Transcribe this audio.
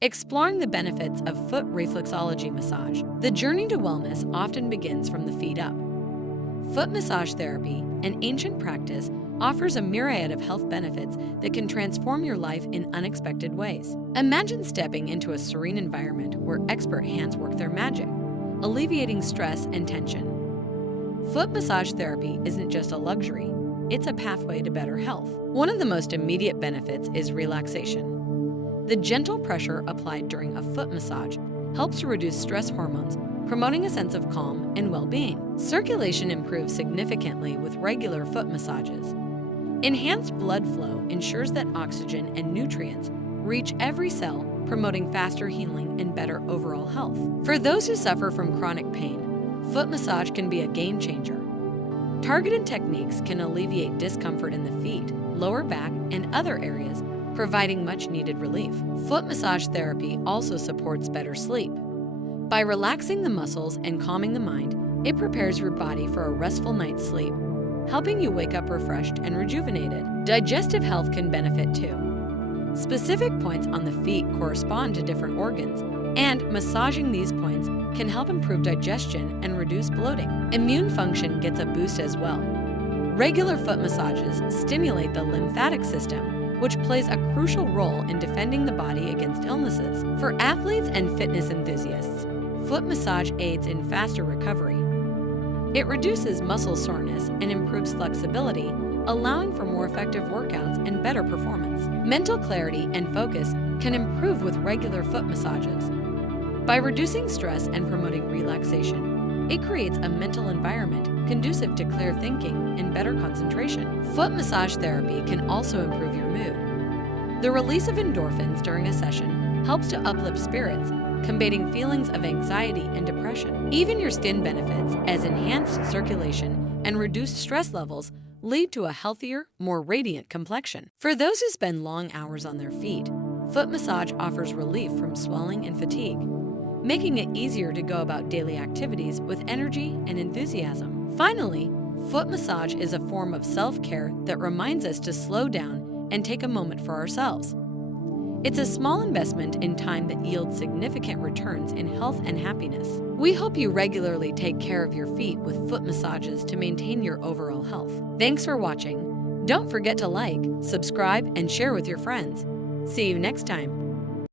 Exploring the benefits of foot reflexology massage. The journey to wellness often begins from the feet up. Foot massage therapy, an ancient practice, offers a myriad of health benefits that can transform your life in unexpected ways. Imagine stepping into a serene environment where expert hands work their magic, alleviating stress and tension. Foot massage therapy isn't just a luxury, it's a pathway to better health. One of the most immediate benefits is relaxation. The gentle pressure applied during a foot massage helps to reduce stress hormones, promoting a sense of calm and well-being. Circulation improves significantly with regular foot massages. Enhanced blood flow ensures that oxygen and nutrients reach every cell, promoting faster healing and better overall health. For those who suffer from chronic pain, foot massage can be a game changer. Targeted techniques can alleviate discomfort in the feet, lower back, and other areas, providing much-needed relief. Foot massage therapy also supports better sleep. By relaxing the muscles and calming the mind, it prepares your body for a restful night's sleep, helping you wake up refreshed and rejuvenated. Digestive health can benefit too. Specific points on the feet correspond to different organs, and massaging these points can help improve digestion and reduce bloating. Immune function gets a boost as well. Regular foot massages stimulate the lymphatic system, which plays a crucial role in defending the body against illnesses. For athletes and fitness enthusiasts, foot massage aids in faster recovery. It reduces muscle soreness and improves flexibility, allowing for more effective workouts and better performance. Mental clarity and focus can improve with regular foot massages. By reducing stress and promoting relaxation, it creates a mental environment conducive to clear thinking and better concentration. Foot massage therapy can also improve your mood. The release of endorphins during a session helps to uplift spirits, combating feelings of anxiety and depression. Even your skin benefits, as enhanced circulation and reduced stress levels lead to a healthier, more radiant complexion. For those who spend long hours on their feet, foot massage offers relief from swelling and fatigue, making it easier to go about daily activities with energy and enthusiasm. Finally, foot massage is a form of self-care that reminds us to slow down and take a moment for ourselves. It's a small investment in time that yields significant returns in health and happiness. We hope you regularly take care of your feet with foot massages to maintain your overall health. Thanks for watching. Don't forget to like, subscribe, and share with your friends. See you next time.